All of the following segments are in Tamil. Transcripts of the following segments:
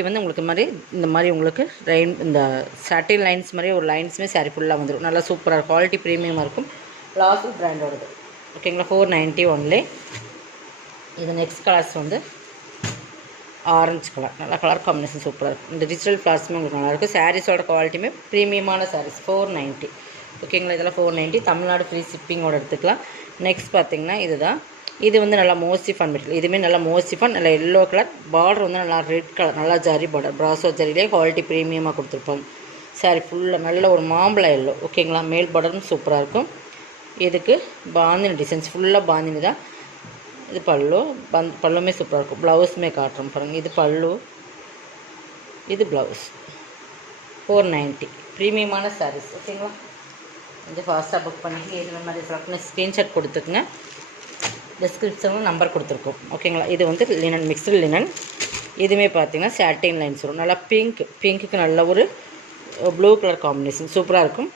இது வந்து உங்களுக்கு மாதிரி இந்த மாதிரி உங்களுக்கு இந்த சாட்டின் லைன்ஸ் மாதிரி ஒரு லைன்ஸுமே சாரி ஃபுல்லாக வந்துடும். நல்லா சூப்பராக இருக்கும், குவாலிட்டி ப்ரீமியமாக இருக்கும். லாஸ்ட் பிராண்டோடது ஓகேங்களா. 490 ஒன்லி. இது நெக்ஸ்ட் கலர்ஸ் வந்து ஆரஞ்சு கலர், நல்லா கலர் காம்பினேஷன் சூப்பராக இருக்கும். இந்த டிஜிட்டல் ஃப்ளார்ஸுமே உங்களுக்கு நல்லாயிருக்கும். சாரீஸோட குவாலிட்டியுமே ப்ரீமியமான சாரீஸ். 490 ஓகேங்களா. இதெல்லாம் 490. தமிழ்நாடு ஃப்ரீ ஷிப்பிங்கோட எடுத்துக்கலாம். நெக்ஸ்ட் பார்த்திங்கன்னா இதுதான். இது வந்து நல்லா மோசிஃபான் மெட்டீரியல். இதுவுமே நல்லா மோசிஃபான், நல்லா எல்லோ கலர், பார்டர் வந்து நல்லா ரெட் கலர், நல்லா ஜரி பார்டர், பிராசோ ஜரிலே குவாலிட்டி ப்ரீமியமாக கொடுத்துருப்பாங்க. சாரி ஃபுல்லாக நல்ல ஒரு மாம்பழம் எல்லோ ஓகேங்களா. மேல் பார்டரும் சூப்பராக இருக்கும். இதுக்கு பாந்தினி டிசைன்ஸ், ஃபுல்லாக பாந்தினி தான். இது பல்லு, பல்லுமே சூப்பராக இருக்கும். ப்ளவுஸுமே காட்டுறோம் பாருங்கள். இது பல்லு, இது ப்ளவுஸ். 490 ப்ரீமியமான சாரீஸ் ஓகேங்களா. கொஞ்சம் ஃபாஸ்ட்டாக புக் பண்ணிட்டு இது மாதிரி செலக்ட் ஸ்க்ரீன்ஷாட் கொடுத்துக்குங்க. டிஸ்கிரிப்ஷனில் நம்பர் கொடுத்துருக்கோம் ஓகேங்களா. இது வந்து லினன், மிக்ஸ்டு லினன். இதுவுமே பார்த்தீங்கன்னா சாட்டின் லைன்ஸ் வரும். நல்லா பிங்க்குக்கு நல்ல ஒரு ப்ளூ கலர் காம்பினேஷன் சூப்பராக இருக்கும்.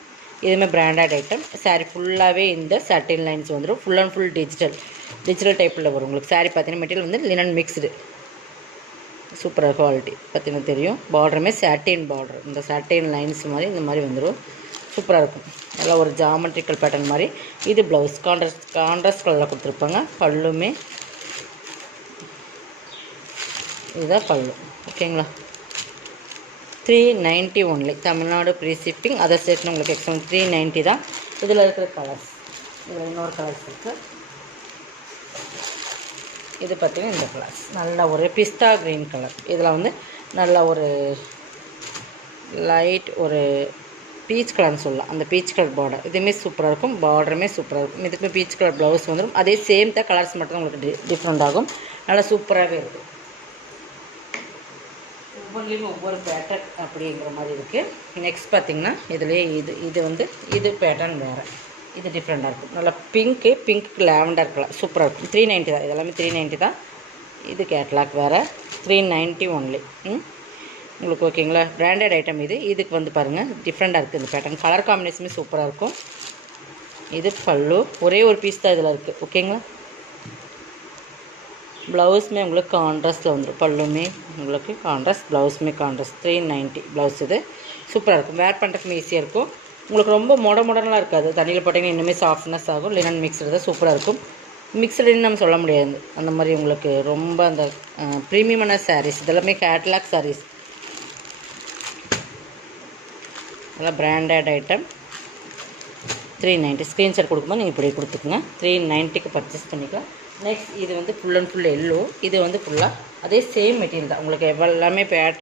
இதுவுமே பிராண்டட் ஐட்டம். சாரீ ஃபுல்லாகவே இந்த சாட்டின் லைன்ஸ் வந்துடும். ஃபுல் அண்ட் ஃபுல் டிஜிட்டல் டைப்பில் வரும் உங்களுக்கு. சாரீ பார்த்தீங்கன்னா மெட்டீரியல் வந்து லினன் மிக்ஸ்டு, சூப்பராக குவாலிட்டி பார்த்தீங்கன்னா தெரியும். பார்டருமே சாட்டின் பார்டர், இந்த சாட்டின் லைன்ஸ் மாதிரி இந்த மாதிரி வந்துடும். சூப்பராக இருக்கும். நல்லா ஒரு ஜாமெட்ரிக்கல் பேட்டர்ன் மாதிரி. இது ப்ளவுஸ் கான்ட்ராஸ்ட் கலரில் கொடுத்துருப்பாங்க. பல்லுமே இதுதான் பல்லு ஓகேங்களா. 390 only. Tamil Nadu free shipping. Other ஸ்டேட்னு உங்களுக்கு எக்ஸ்ட்ரா 390 தான். இதில் இருக்கிற கலர்ஸ், இதில் இன்னொரு கலர்ஸ் இருக்குது. இது பார்த்திங்கன்னா இந்த கலர்ஸ் நல்ல ஒரு பிஸ்தா க்ரீன் கலர். இதில் வந்து நல்ல ஒரு லைட் ஒரு பீச் கலர்னு சொல்லலாம். அந்த பீச் கலர் பார்டர் இதுவுமே சூப்பராக இருக்கும். பார்டருமே சூப்பராக இருக்கும். இதுக்குமே பீச் கலர் ப்ளவுஸ் வந்துடும். அதே சேம் தான், கலர்ஸ் மட்டும் தான் உங்களுக்கு டிஃப்ரெண்ட் ஆகும். நல்லா சூப்பராகவே இருக்கும். ஒவ்வொன்றிலையும் ஒவ்வொரு பேட்டர்ன் அப்படிங்கிற மாதிரி இருக்குது. நெக்ஸ்ட் பார்த்திங்கன்னா இதுலேயே இது வந்து இது பேட்டர்ன் வேறு, இது டிஃப்ரெண்ட்டாக இருக்கும். நல்லா பிங்க்கு லாவெண்டர் கலர் சூப்பராக இருக்கும். 390 தான். இதெல்லாமே 390 தான். இது கேட்லாக் வேறு. 390 ஒன்லி உங்களுக்கு ஓகேங்களா. பிராண்டட் ஐட்டம் இது. இதுக்கு வந்து பாருங்கள் டிஃப்ரெண்ட்டாக இருக்குது இந்த பேட்டர்ன். கலர் காம்பினேஷனுமே சூப்பராக இருக்கும். இது பல்லு, ஒரே ஒரு பீஸ் தான் இதில் இருக்குது ஓகேங்களா. ப்ளவுஸுமே உங்களுக்கு கான்ட்ராஸ்ட்டில் வந்துடும். பல்லுமே உங்களுக்கு கான்ட்ராஸ்ட், ப்ளவுஸுமே கான்ட்ராஸ்ட். 390 ப்ளவுஸ். இது சூப்பராக இருக்கும். வேர் பண்ணுறதுக்கு ஈஸியாக இருக்கும். உங்களுக்கு ரொம்ப மாடர்னாக இருக்காது. தண்ணியில் போட்டிங்கன்னா இன்னுமே சாஃப்ட்னஸ் ஆகும். லினன் மிக்ஸ்டு தான் சூப்பராக இருக்கும். மிக்ஸ்டுன்னு நம்ம சொல்ல முடியாது. அந்த மாதிரி உங்களுக்கு ரொம்ப அந்த ப்ரீமியமான சாரீஸ். இதெல்லாமே கேட்லாக் சாரீஸ். அதெல்லாம் பிராண்டட் ஐட்டம். 390 ஸ்க்ரீன்ஷாட் கொடுக்கும்போது நீங்கள் இப்படி கொடுத்துக்குங்க. 390க்கு பர்ச்சேஸ் பண்ணிக்கலாம். நெக்ஸ்ட் இது வந்து ஃபுல் அண்ட் ஃபுல் எல்லோ. இது வந்து ஃபுல்லாக அதே சேம் மெட்டீரியல் தான் உங்களுக்கு. எல்லாமே